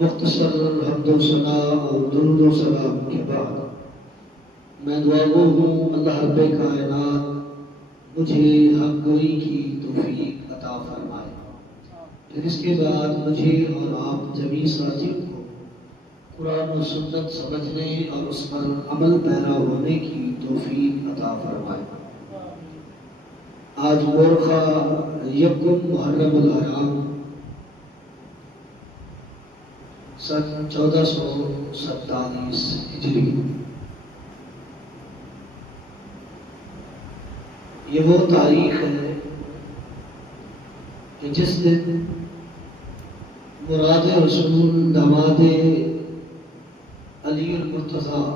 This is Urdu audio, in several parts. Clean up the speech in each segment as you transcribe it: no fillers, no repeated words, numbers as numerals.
مختصر حمد و ثنا اور درود و سلام کے بعد میں دعا گو ہوں اللہ رب کائنات مجھے حق گوئی کی توفیق عطا فرمائے، پھر اس کے بعد مجھے اور آپ جمیع ساتھیوں کو قرآن و سنت سمجھنے اور اس پر عمل پیرا ہونے کی توفیق عطا فرمائے۔ آج مورخہ یکم محرم الحرام سن 1447 ہجری، یہ وہ تاریخ ہے کہ جس دن مراد رسول داماد علی المرتضیٰ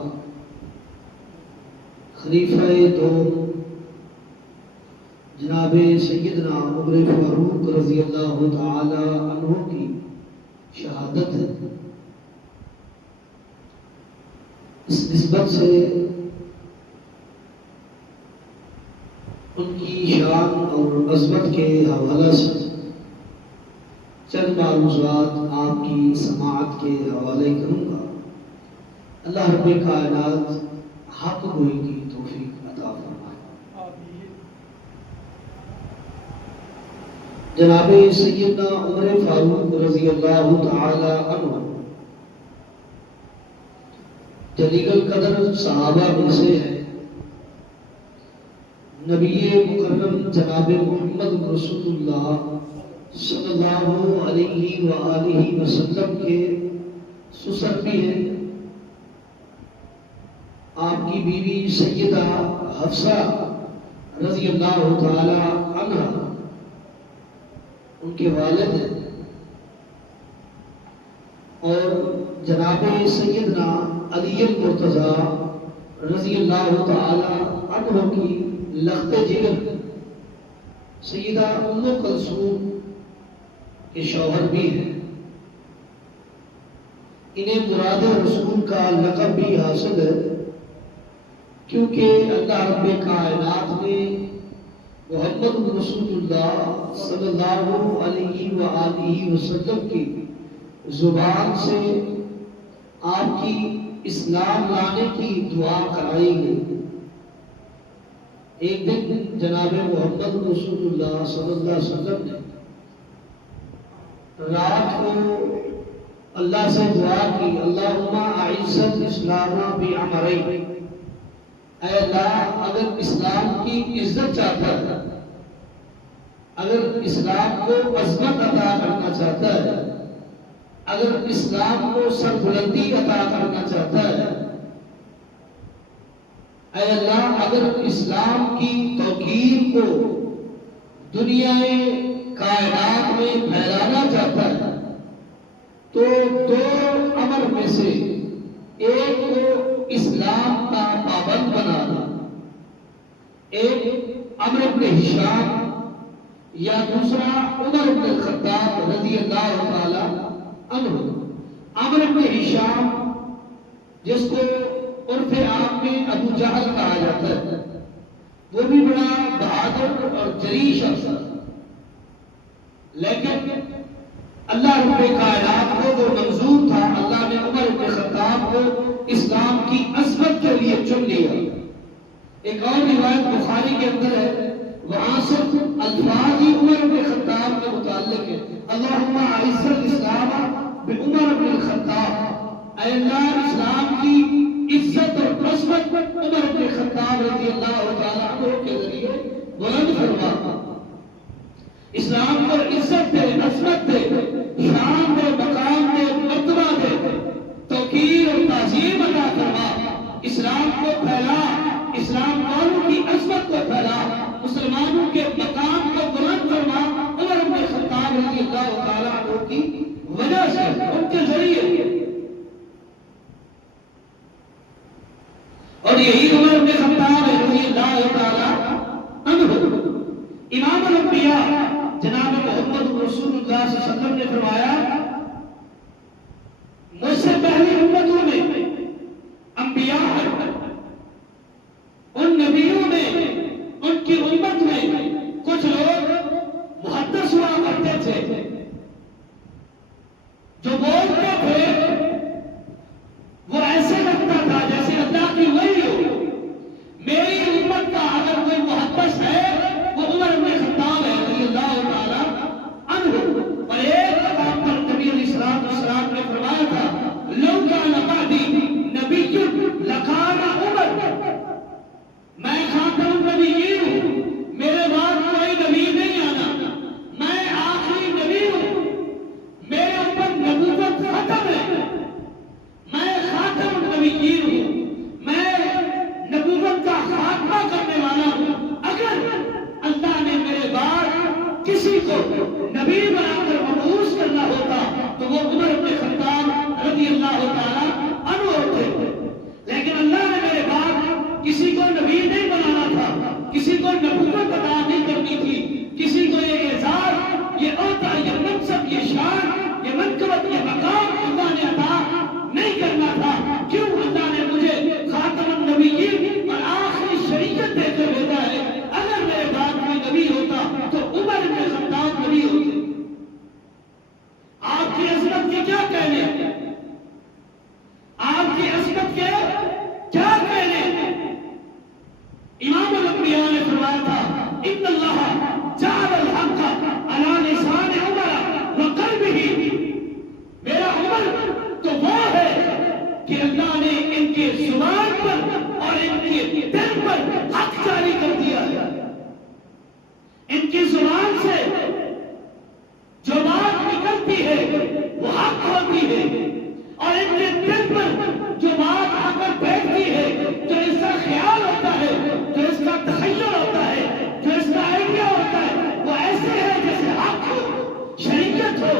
خلیفہ دوم جناب سیدنا عمر فاروق رضی اللہ تعالی عنہ کی شہادت ہے۔ اس نسبت سے ان کی شان اور عظمت کے حوالہ سے چند معروضات آپ کی سماعت کے حوالے کروں گا۔ اللہ رب کائنات حق گوئی کی توفیق عطا فرمائے۔ جناب سیدنا عمر فاروق رضی اللہ تعالی عنہ جلیل القدر صحابہ میں سے ہے۔ نبی مکرم جناب محمد رسول اللہ صلی اللہ علیہ وآلہ وسلم کے سسر بھی ہیں۔ آپ کی بیوی سیدہ حفصہ رضی اللہ تعالی عنہ ان کے والد ہیں، اور جناب سیدنا علی المرتضیٰ رضی اللہ تعالی عنہ کی لخت جگر سیدہ ام کلثوم کے شوہر بھی ہیں۔ انہیں مراد رسول کا لقب بھی حاصل ہے، کیونکہ اللہ رب کائنات نے محمد رسول اللہ صلی اللہ علیہ وآلہ وسلم کی زبان سے آپ کی اسلام لانے کی دعا کرائی گئی۔ ایک دن جناب محمد رسول اللہ صلی اللہ علیہ وسلم نے رات کو اللہ سے دعا کی، اللہم اعز الاسلام بعمرین، اے اللہ اگر اسلام کی عزت چاہتا ہے، اگر اسلام کو عظمت عطا کرنا چاہتا ہے، اگر اسلام کو سربلندی عطا کرنا چاہتا ہے، اے اللہ اگر اسلام کی توقیر کو دنیا کائنات میں پھیلانا چاہتا ہے تو دو امر میں سے ایک کو اسلام کا پابند بنانا، ایک عمرو بن ہشام یا دوسرا عمر بن الخطاب رضی اللہ تعالی عنہ۔ عمرو بن ہشام جس کو عرف عام میں ابو جہل کہا جاتا ہے، وہ بھی بڑا بہادر اور جری شخص ہے، لیکن اللہ رب کائنات کو وہ منظور تھا، اللہ نے عمر بن خطاب کو اسلام کی عظمت کے لیے چن لیا۔ ایک اور روایت بخاری کے اندر ہے، وہاں صرف الفاظ ہی عمر بن خطاب کے متعلق ہے، اللہم اعز الاسلام بعمر بن الخطاب، اے اللہ اسلام کی عزت اور عظمت عمر بن خطاب رضی اللہ تعالیٰ عنہ کے ذریعے بلند فرما۔ اسلام کو عزت دے، عظمت دے، شان دے، مقام دے، مرتبہ دے، توقیر اور تعظیم عطا فرما۔ اسلام کو پھیلا، اسلام والوں کی عظمت کو پھیلا، مسلمانوں کے مقام کو بلند فرما۔ عمر بن خطاب رضی اللہ تعالیٰ عنہ کی وجہ سے، ان کے ذریعے، اور یہی عمر بن خطاب رضی اللہ تعالیٰ عنہ امام الانبیاء جناب محمد رسول اللہ صلی اللہ علیہ وسلم نے فرمایا، مجھ سے پہلی امتوں میں انبیاء ہیں، ان نبیوں میں، ان کی امت میں کچھ لوگ محدث ہوا کرتے تھے، جو بولتے تھے پر جو بات آ کر بیٹھتی ہے، جو اس کا خیال ہوتا ہے، جو اس کا تخیل ہوتا ہے، جو اس کا آئیڈیا ہوتا ہے، وہ ایسے ہے جیسے حق ہو، شریعت ہو،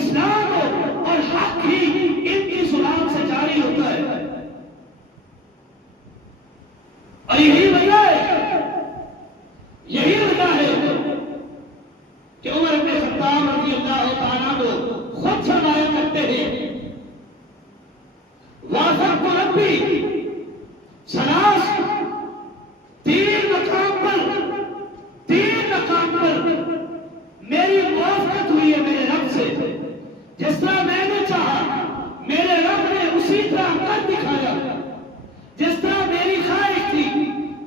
اسلام ہو، اور حق ہی ان کی زبان سے جاری ہوتا ہے۔ اور یہی وجہ ہے، یہی وجہ ہے کہ عمر بن خطاب رضی اللہ تعالیٰ عنہ خود فرمایا کرتے ہیں، وافقت ربی ثلاث، تین مقام پر میری موافقت ہوئی ہے میرے رب سے، جس طرح میں نے چاہا میرے رب نے اسی طرح کر دکھایا، جس طرح میری خواہش تھی،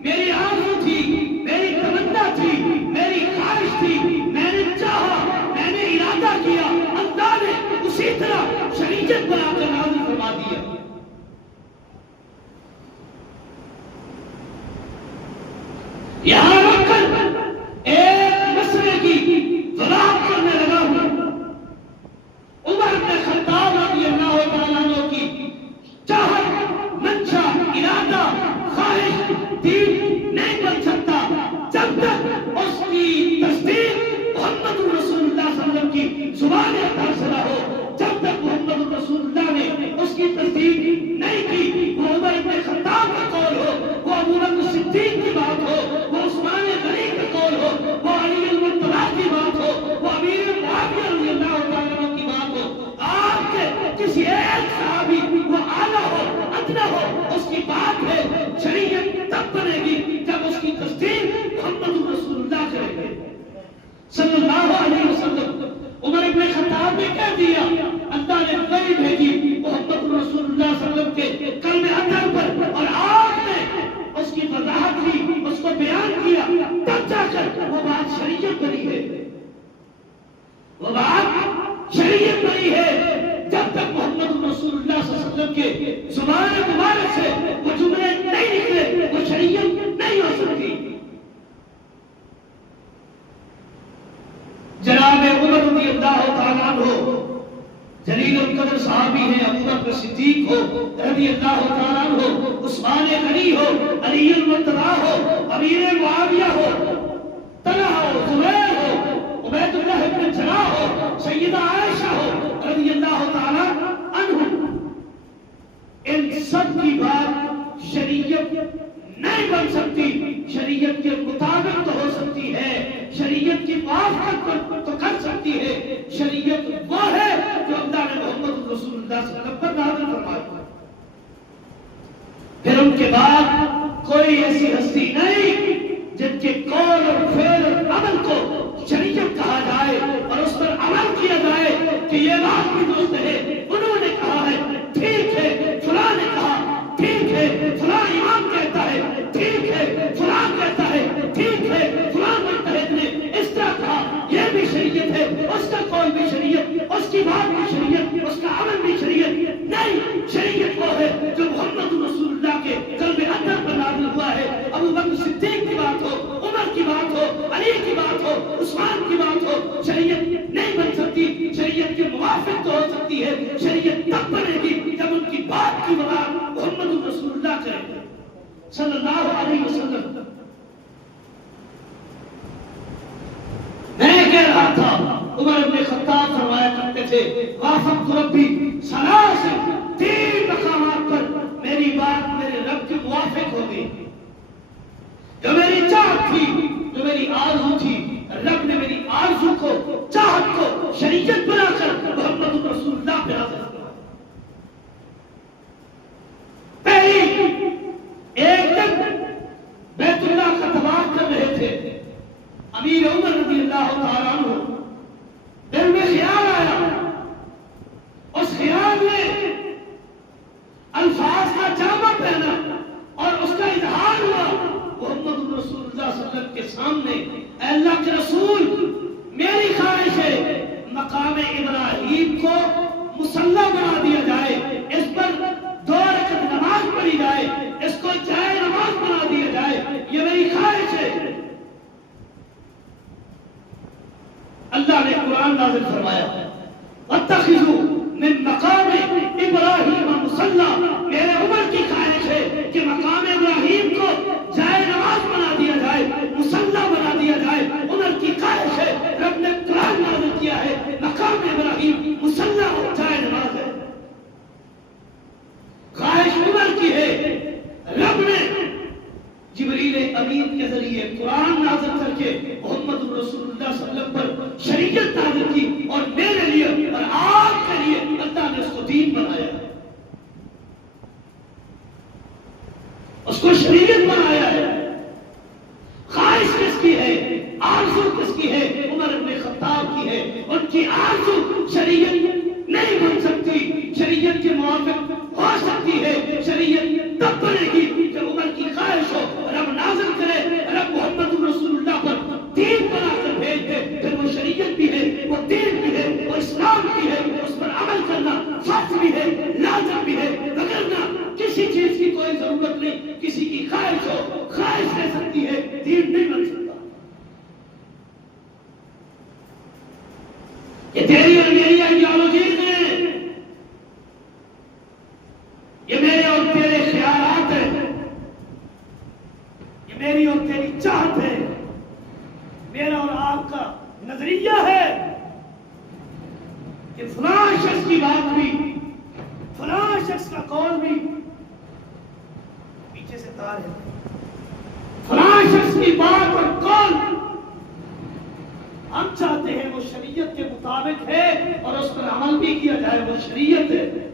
میری آرزو تھی، میری تمنا تھی، میری خواہش تھی، میں نے چاہا، میں نے ارادہ کیا، اللہ نے اسی طرح شریعت بنا کر نازل فرما دیا۔ یہاں رکھ کر ایک مسئلے کی وضاحت کرنے لگا ہوں۔ عمر بن خطاب رضی اللہ تعالیٰ عنہ کی چاہت، منشا، ارادہ، خواہش، دین نہیں بن سکتا جب تک اس کی تصدیق محمد رسول اللہ صلی اللہ علیہ وسلم کی زبان عطا سے نہ ہو۔ جب تک محمد رسول اللہ نے اس کی تصدیق نہیں کی، وہ عمر بن خطاب کا قول ہو، وہ ابو بکر صدیق کی بات ہو، وہ عثمان غنی کا قول ہو، وہ علی المرتضیٰ کی بات ہو، وہ امیر معاویہ رضی اللہ تعالیٰ عنہ کی بات ہو، آپ کے کسی ایک صحابی، وہ اعلیٰ ہو، ادنا ہو، اس کی بات ہے، شریعت تب بنے گی جب اس کی تصدیق محمد رسول اللہ کرے گے صلی اللہ علیہ وسلم۔ عمر بن خطاب نے کہہ دیا، اللہ نے وحی بھیجی محمد رسول اللہ صلی اللہ علیہ وسلم کے کلمہ اطہر پر، اور آپ نے اس کی وضاحت کی، اس کو بیان کیا، تب جا کر وہ بات شریعت بنی ہے۔ وہ بات شریعت بنی ہے، جب تک محمد رسول اللہ صلی اللہ علیہ وسلم کے زبان مبارک سے وہ جملے نہیں نکلے، وہ شریعت نہیں ہو سکتی۔ جناب عمر رضی اللہ تعالیٰ عنہ جلیل القدر صحابی ہیں، ابو بکر صدیق ہو رضی اللہ تعالیٰ عنہ، عثمان غنی ہو، علی المرتضیٰ ہو، امیر معاویہ ہو، طلحہ ہو، زبیر ہو، عبید اللہ بن جراح ہو، سیدہ عائشہ ہو رضی اللہ تعالیٰ عنہ، ان سب کی بات شریعت نہیں بن سکتی۔ شریعت کے مطابق تو ہو سکتی ہے، شریعت کی موافقت تو کر سکتی ہے، شریعت وہ ہے جو اللہ نے محمد رسول اللہ صلی اللہ علیہ وسلم پر نازل فرمائی۔ پھر ان کے بعد کوئی ایسی ہستی نہیں جن کے قول اور فعل اور عمل کو شریعت کہا جائے اور اس پر عمل کیا جائے کہ یہ بات بھی درست ہے، انہوں نے کہا ہے، ٹھیک ہے، فلاں نے کہا، ٹھیک ہے، فلاں امام کہتا ہے، ٹھیک ہے، فلاں کہتا ہے، ٹھیک ہے، فلاں مجتہد نے اس طرح کہا، یہ بھی شریعت ہے، اس کا قول بھی شریعت، اس کی بات بھی شریعت، اس کا عمل بھی شریعت نہیں۔ شریعت وہ ہے جو محمد رسول اللہ کے قلب اطہر پر نازل ہوا ہے۔ ابو بکر صدیق کی بات ہو، عمر کی بات ہو، علی کی بات ہو، عثمان کی بات ہو، شریعت نہیں بن سکتی۔ شریعت کے موافق تو ہو سکتی ہے، شریعت تب بنے گی جب ان کی بات کی وضاحت محمد رسول اللہ کرے صلی اللہ علیہ وسلم۔ میں کہہ رہا تھا، عمر بن خطاب فرمایا کرتے تھے، وافقت ربی ثلاث، تین مقامات پر میری بات میرے رب کے موافق ہو گئی۔ جو میری چاہت تھی، جو میری آرزو تھی، رب نے میری آرزو کو، چاہت کو شریعت بنا کر محمد رسول اللہ پہ نازل کیا۔ پہلی ایک دن بیت اللہ کا طواف کر رہے تھے، امیر عمر رضی اللہ تعالیٰ عنہ دل میں خیال آیا، اس خیال نے الفاظ کا جامہ پہنا اور اس کا اظہار ہوا محمد رسول اللہ صلی اللہ علیہ وسلم کے سامنے، اے اللہ کے رسول، میری خواہش ہے مقام ابراہیم کو مصلی بنا دیا جائے، اس پر 2 رکعت نماز پڑھی جائے، اس کو جائے نماز بنا دیا جائے، یہ میری خواہش ہے۔ اللہ نے قرآن نازل فرمایا، وَاتَّخِذُوا مِن مَّقَامِ إِبْرَاهِيمَ مُصَلًّى، دین بنایا ہے، اس کو شریعت بنایا ہے۔ خواہش کس کی ہے؟ آرزو کس کی ہے؟ عمر بن خطاب کی ہے۔ ان کی آرزو شریعت نہیں بن سکتی، شریعت کے موافق ہو سکتی ہے، شریعت تب بنے گی جب عمر کی خواہش ہو، رب نازل کرے، رب محمد رسول اللہ پر دین بنا کر بھیج دے، پھر وہ شریعت بھی ہے، وہ دین بھی ہے، وہ اسلام بھی ہے، اس پر عمل کرنا فرض بھی ہے، لازم بھی ہے، وگرنہ کسی چیز کی کوئی ضرورت نہیں۔ کسی کی خواہش ہو، خواہش رہ سکتی ہے، دین نہیں بن سکتا۔ یہ تیری اور میری آئیڈیالوجیز ہیں، یہ میرے اور تیرے خیالات ہیں، یہ میری اور تیری چاہت ہے، میرا اور آپ کا نظریہ ہے کہ فلاں شخص کی بات بھی، فلاں شخص کا قول بھی پیچھے سے تار ہے، فلاں شخص کی بات اور قول ہم چاہتے ہیں وہ شریعت کے مطابق ہے اور اس پر عمل بھی کیا جائے، وہ شریعت ہے۔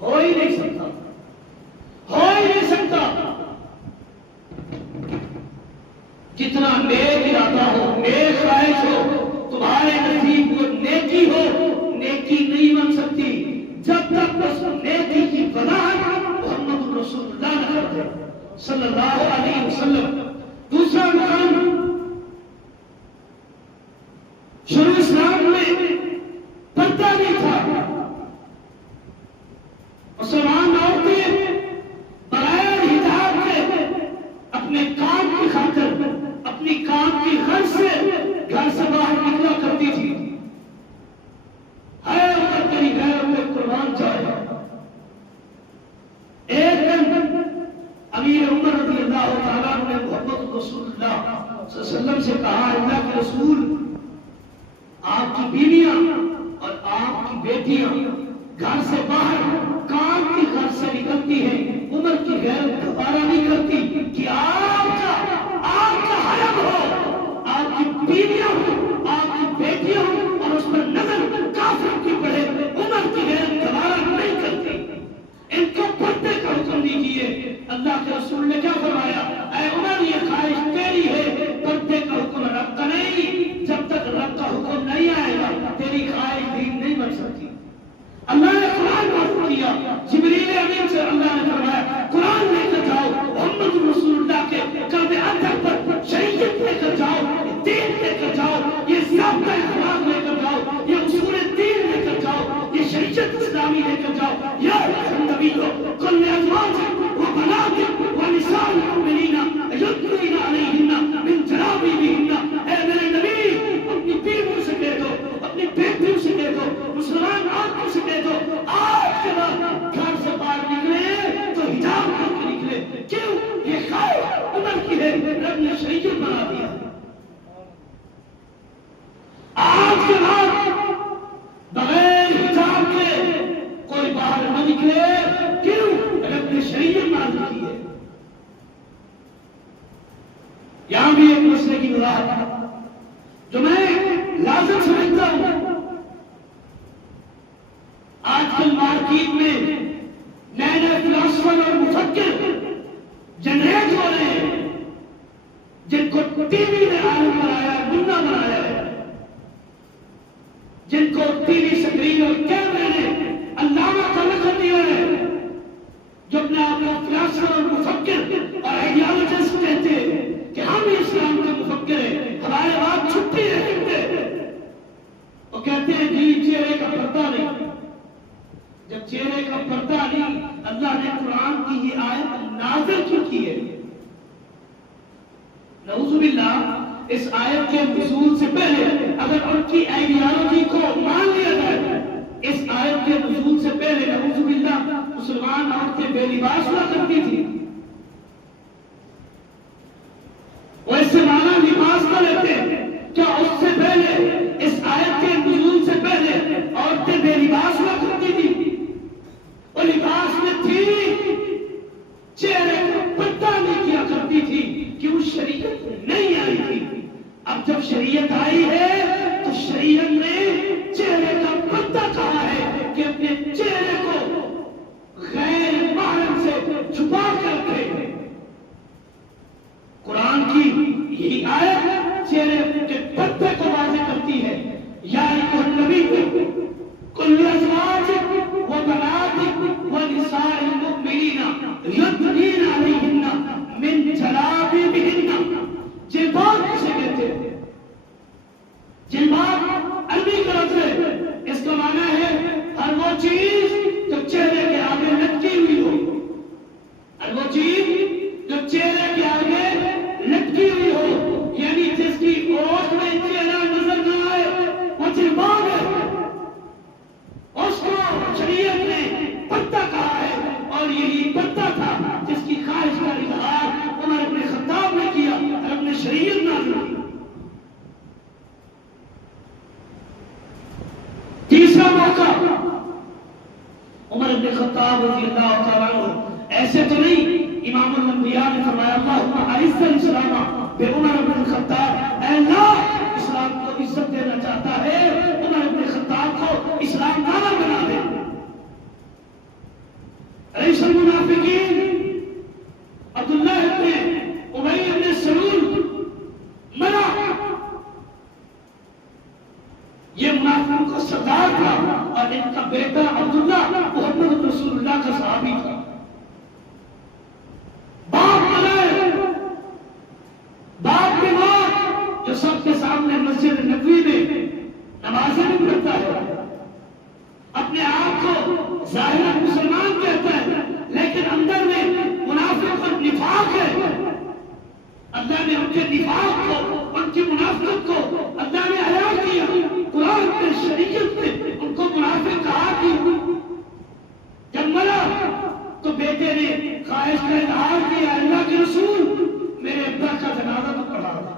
ہو ہی نہیں سکتا، ہو ہی نہیں سکتا۔ جتنا نیک ارادہ ہو، نیک خواہش ہو، تمہارے نصیب کو نیکی ہو، نیکی نہیں بن سکتی جب تک اس نیکی کی وضاحت محمد رسول اللہ نے کر دے صلی اللہ علیہ وسلم۔ دوسرا مقام، شروع اسلام میں پردہ نہیں تھا، مسلمان عورتیں بغیر حجاب کے اپنے کام کی خاطر، اپنی کام کی غرض سے گھر سے باہر نکلا کرتی تھی۔ ہے عمر تیری غیرت میں قربان جائے۔ ایک دن امیر عمر رضی اللہ تعالیٰ نے محمد رسول اللہ صلی اللہ علیہ وسلم سے کہا، اللہ کے رسول، آپ کی بیویاں اور آپ کی بیٹیاں گھر سے باہر کام کی غرض سے نکلتی ہیں، عمر کی غیرت دوبارہ نہیں کرتی کہ آپ کا حرم ہو، آپ کی بیویاں ہوں، آپ کی بیٹیاں ہوں اور اس پر نظر کافر کی پڑے، عمر کی غیرت دوبارہ نہیں کرتی۔ ان کو پردے کا حکم دیجیے۔ اللہ کے رسول نے کیا فرمایا؟ اے عمر، یہ خواہش تیری ہے، پردے کا حکم رب کا نہیں، جب تک رب کا حکم نہیں آئے گا تیری خواہش دین نہیں بن سکتی۔ اللہ نے قرآن نازل کیا، جبریل امین سے اللہ نے فرمایا قرآن لے کر جاؤ، محمد رسول اللہ کے قلب اندر پر شریعت لے کر جاؤ، دین لے کر جاؤ، یہ ضابطہ اخلاق لے کر جاؤ، یہ اصول دین لے کر جاؤ، یہ شریعت اسلامی لے کر جاؤ۔ یا نبی قل لازواجک وبناتک ونساء المؤمنین یدنین علیہن من جلابیبہن، اے میرے نبی اپنی بیویوں سے کہہ دو، اپنی بیٹیوں سے کہہ دو، مسلمان عورتوں سے کہہ دو، آج کے بعد گھر سے باہر نکلے تو حجاب کر کے نکلے۔ کیوں؟ یہ خواہش عمر کی ہے، رب نے شریعت بنا دیا۔ آج کے بعد بغیر حجاب کے کوئی باہر نہ نکلے، کیوں؟ رب نے شریعت بنا دی ہے۔ یہاں بھی ایک مسئلے کی وضاحت جو میں لازم سمجھتا ہوں، آج کل مارکیٹ میں نئے نئے فلاسفر اور مفکر جنریٹ ہو رہے ہیں، جن کو ٹی وی نے عالم بنایا ہے، منا بنایا ہے، جن کو ٹی وی سکرین اور کیمرے نے علامہ تعلق کر دیا ہے، جو اپنے آپ کو فلاسفر اور مفکر اور آئیڈیالوجسٹ کہتے ہیں کہ ہم اسلام کے مفکر ہیں، ہمارے بات چھٹی رہتے، وہ کہتے ہیں جی چہرے کا پردہ نہیں۔ جب چہرے کا پردہ نہیں، اللہ نے قرآن کی یہ آیت نازل کیوں کی ہے؟ نعوذ باللہ، اس آیت کے نزول سے پہلے اگر ان کی آئیڈیالوجی کو مان لیا جائے، اس آیت کے نزول سے پہلے نعوذ باللہ مسلمان عورتیں بے لباس ہوا کرتی تھی، وہ اس سے مانا لباس نہ لیتے۔ کیا اس سے پہلے، اس آیت کے نزول سے پہلے عورتیں بے لباس ہوا کرتی تھی؟ وہ لباس میں تھی، چہرے کو پردہ نہیں کیا کرتی تھی، کیوں؟ شریعت نہیں آئی تھی۔ اب جب شریعت آئی ہے تو شریعت نے چہرے کا پردہ کہا ہے کہ اپنے چہرے آقا عمر بن خطاب رضی اللہ تعالیٰ عنہ ایسے تو نہیں، امام الانبیاء نے فرمایا اللہم اعز الاسلام بعمر بن خطاب، اے اللہ اسلام کو عزت دینا چاہتا ہے عمر بن خطاب کو اسلام دانا بنا دے۔ رئیس المنافقین عبداللہ ابن ابی بن سلول منع، یہ منافقوں کا سردار تھا اور ان کا بیٹا عبداللہ محمد رسول اللہ کا صحابی تھا۔ باپ منائے، باپ بیمار جو سب کے سامنے مسجد نبوی میں نمازیں بھی پڑھتا ہے، اپنے آپ کو ظاہر مسلمان کہتا ہے لیکن اندر میں منافق اور نفاق ہے۔ اللہ نے ان کے نفاق کو، ان کی منافقت کو اللہ نے حیا کیا، قرآن میں شریعت میں ان کو منافق کہا کہ جب مرا تو بیٹے نے خواہش کا اظہار کیا، اللہ کے رسول میرے ابا کا جنازہ تو پڑھا دے،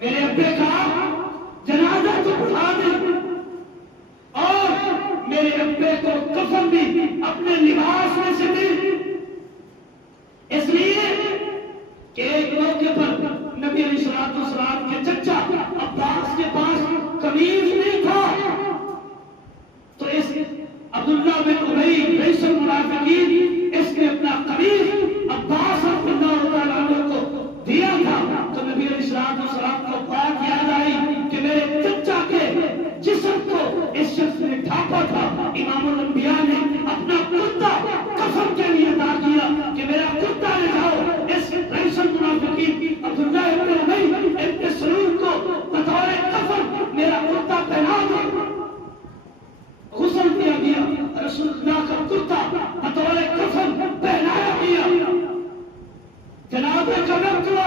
میرے ابے کا جنازہ تو پڑھا دے اور میرے ابے کو کفن بھی اپنے لباس میں سے دے۔ اس لیے کہ ایک موقع پر نبی علیہ السلام کے چچا عباس کے پاس قمیض نہیں تھا، تو اس عبداللہ بن ابی رئیس المنافقین اس نے اپنا قمیض عباس رضی اللہ تعالیٰ عنہ کو دیا تھا، تو نبی علیہ السلام کو بات یاد آئی کہ میرے چچا کے جسم کو اس شخص نے ڈھانپا تھا، امام الانبیاء نے اپنا کرتا کفن کے لیے ادا کیا کہ میرا کرتا لے جاؤ اس رئیس المنافقین عبداللہ ابن ابی ابن سلول کو بطور کفن میرا کرتا پہنا دو۔ غسل دیا گیا، رسول اللہ کا کرتا بطور کفن پہنایا گیا، جنازے کا وقت ہوا،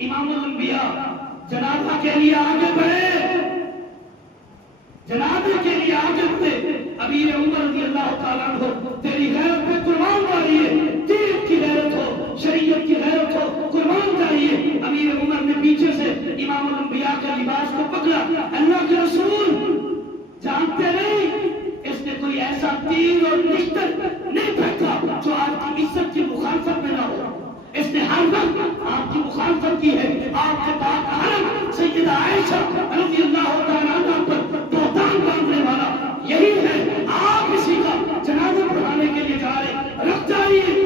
امام الانبیاء جنازہ کے لیے آگے بڑھے، جنازے کے لیے آگے بڑھے۔ امیر عمر رضی اللہ تعالیٰ عنہ تیری غیرت پہ قربان جائیے، دین کی غیرت ہو، شریعت کی غیرت ہو، قربان جائیے۔ امیر عمر نے پیچھے سے امام الانبیاء کے لباس کو پکڑا، اللہ کے رسول جانتے نہیں اس نے کوئی ایسا تیر اور نشتر نہیں پھینکا جو آپ کی عزت کی مخالفت میں نہ ہو، اس نے ہر وقت آپ کی مخالفت کی ہے۔ آپ کے پاک حرم سیدہ عائشہ رضی اللہ تعالیٰ عنہ پر بہتان باندھنے والا یہی ہے، آپ اسی کا جنازہ پڑھانے کے لیے جا رہے، رک جائیے۔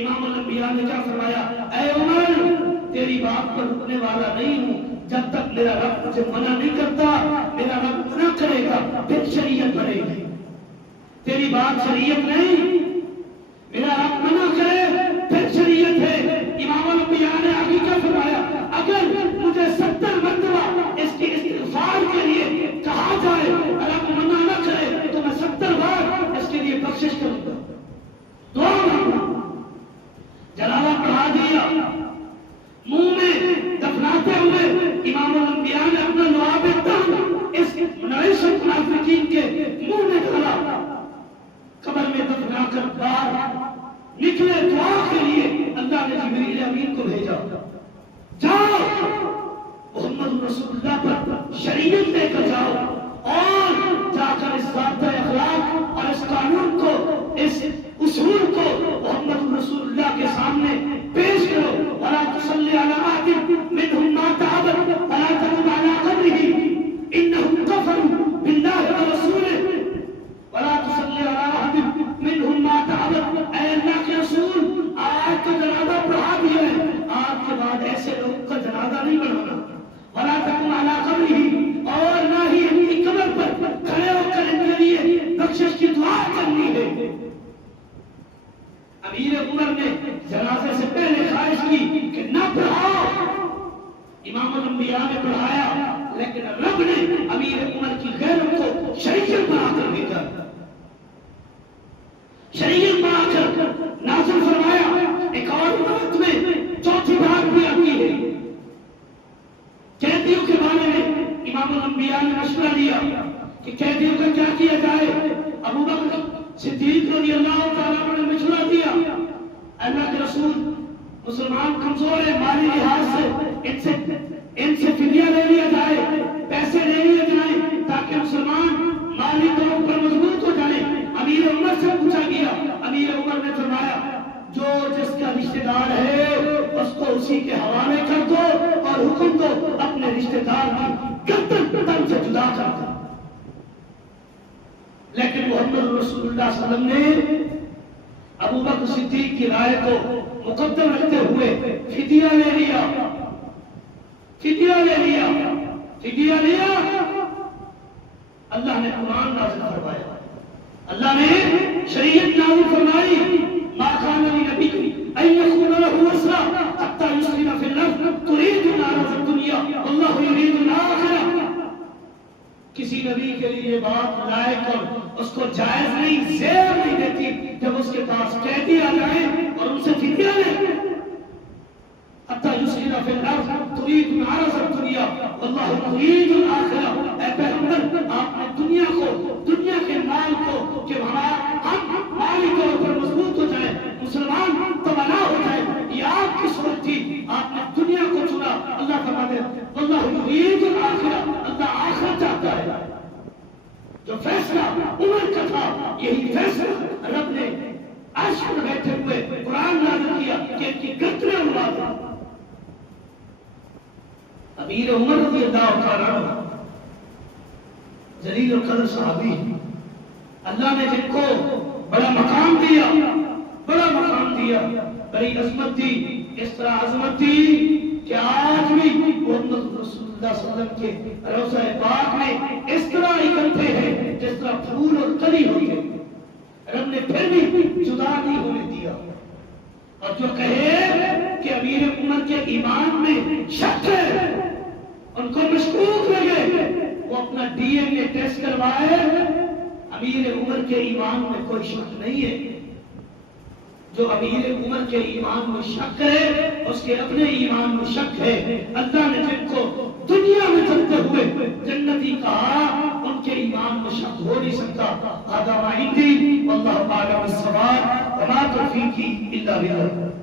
امام الانبیاء نے کیا فرمایا، اے عمر تیری بات پر رکنے والا نہیں ہوں، جب تک میرا رب مجھے منع نہیں کرتا، میرا رب منع کرے گا پھر شریعت بنے گی، تیری بات شریعت نہیں، میرا رب منع کرے پھر شریعت ہے۔ امام الانبیاء نے آگے کیا فرمایا، اگر مجھے 70 مرتبہ اس کی استغفار کے لیے کہا جائے، رب منع نہ کرے تو میں 70 بار اس کے لیے بخشش کروں گا، دعا مانگوں۔ جنازہ پڑھا دیا، منہ میں دفناتے ہوئے امام الانبیاء نے اپنا لعاب تن اس رئیس المنافقین کے منہ میں ڈالا، قبر میں دفنا کر باہر نکلے دعا کے لیے اللہ نے جبریل امین کو بھیجا، جاؤ محمد رسول اللہ پر شریعت لے کر جاؤ اور جا کر اس ضابطۂ اخلاق اور اس قانون کو، اس اصول کو محمد رسول اللہ کے سامنے پیش کرو۔ وَلَا تُصَلِّ عَلَىٰ أَحَدٍ مِّنْهُمْ مَاتَ أَبَدًا وَلَا تَقُمْ عَلَىٰ قَبْرِهِ إِنَّهُمْ كَفَرُوا بِاللَّهِ وَرَسُولِهِ وَلَا تُصَلِّ عَلَىٰ أَحَدٍ مِّنْهُمْ مَاتَ أَبَدًا، اے اللہ کے رسول آج کا جنازہ پڑھا دیا ہے، آج کے بعد ایسے لوگوں کا جنازہ نہیں پڑھانا۔ وَلَا تَقُمْ عَلَىٰ قَبْرِهِ، اور نہ ہی ان کی قبر پر کھڑے ہو کر ان کے لیے بخشش کی دعا کرنی ہے۔ امیر عمر نے جنازے سے پہلے خواہش کی کہ نہ پڑھاؤ، امام الانبیاء نے پڑھایا، لیکن رب نے امیر عمر کی غیرت کو شریعت بنا کر بھیجا، شریعت بنا کر نازل فرمایا۔ ایک اور بات میں چوتھی بات بھی آتی ہے، قیدیوں کے بارے میں امام الانبیاء نے مشورہ دیا کہ قیدیوں کا کیا کیا جائے۔ ابو بکر صدیق رضی اللہ تعالیٰ عنہ نے مشورہ دیا، اللہ کے رسول مسلمان کمزور ہے مالی لحاظ سے، ان سے فدیہ لے لیا جائے، پیسے لے لیے جائیں تاکہ مسلمان مالی طور پر مضبوط ہو جائیں۔ امیر عمر سے پوچھا گیا، امیر عمر نے فرمایا جو جس کا رشتہ دار ہے اس کو اسی کے حوالے کر دو اور حکم دو اپنے رشتہ دار کی گردن تن سے جدا کر دو۔ لیکن محمد رسول اللہ صلی اللہ علیہ وسلم نے ابو بکر صدیق کی رائے کو مقدم رکھتے ہوئے فدیہ لے لیا، فدیہ لے لیا، فدیہ لیا۔ اللہ نے قرآن نازل فرمایا، اللہ نے شریعت نازل فرمائی، ما کان لنبی ان یکون له اسرا حتی یسکن فی الارض تريدون عرض الدنیا واللہ یرید الاخرہ۔ کسی نبی کے لیے بات لائق اور اس کو جائز نہیں، زیر نہیں دیتی جب اس کے پاس قیدی آ جائیں اور ان سے فدیہ لیں۔ حتی یسکن فی الارض تريدون عرض الدنیا واللہ یرید الاخرہ۔ اے پیغمبر آپ نے دنیا کو، دنیا کے مال کو کہ ہم مالی طور پر مضبوط ہو جائیں، مسلمان تمنا ہو جائے، یہ آپ کی سوچ تھی، آپ نے دنیا کو چنا۔ اللہ فرماتے ہیں واللہ یرید الاخرہ، اللہ آخرت چاہتا ہے۔ جو فیصلہ عمر کا تھا یہی فیصلہ رب نے عرش پر بیٹھے ہوئے قرآن نازل کیا کہ ان کی گردنیں اڑا دو۔ امیر عمر رضی اللہ تعالیٰ عنہ ذلیل القدر صحابی، اللہ نے جن کو بڑا مقام دیا، بڑا مقام دیا، بڑی عظمت دی، اس طرح عظمت دی کہ آج بھی محمد رسول اللہ صلی اللہ علیہ وسلم کے روضہ پاک میں اس طرح اکٹھے ہیں جس طرح پھول اور کلی ہوتے۔ رب نے پھر بھی جدا نہیں ہونے دیا۔ اور جو کہے کہ امیر عمر کے ایمان میں شک ہے، ان کو مشکوک لگے، وہ اپنا ڈی این اے ٹیسٹ کروائے، امیر عمر کے ایمان میں کوئی شک نہیں ہے۔ جو امیر عمر کے ایمان میں شک ہے اس کے اپنے ایمان میں شک ہے۔ اللہ نے جن کو دنیا میں چلتے ہوئے جنتی کہا ان کے ایمان میں شک ہو نہیں سکتا۔ هذا ما عندي والله اعلم بالصواب وما توفيقي الا بالله۔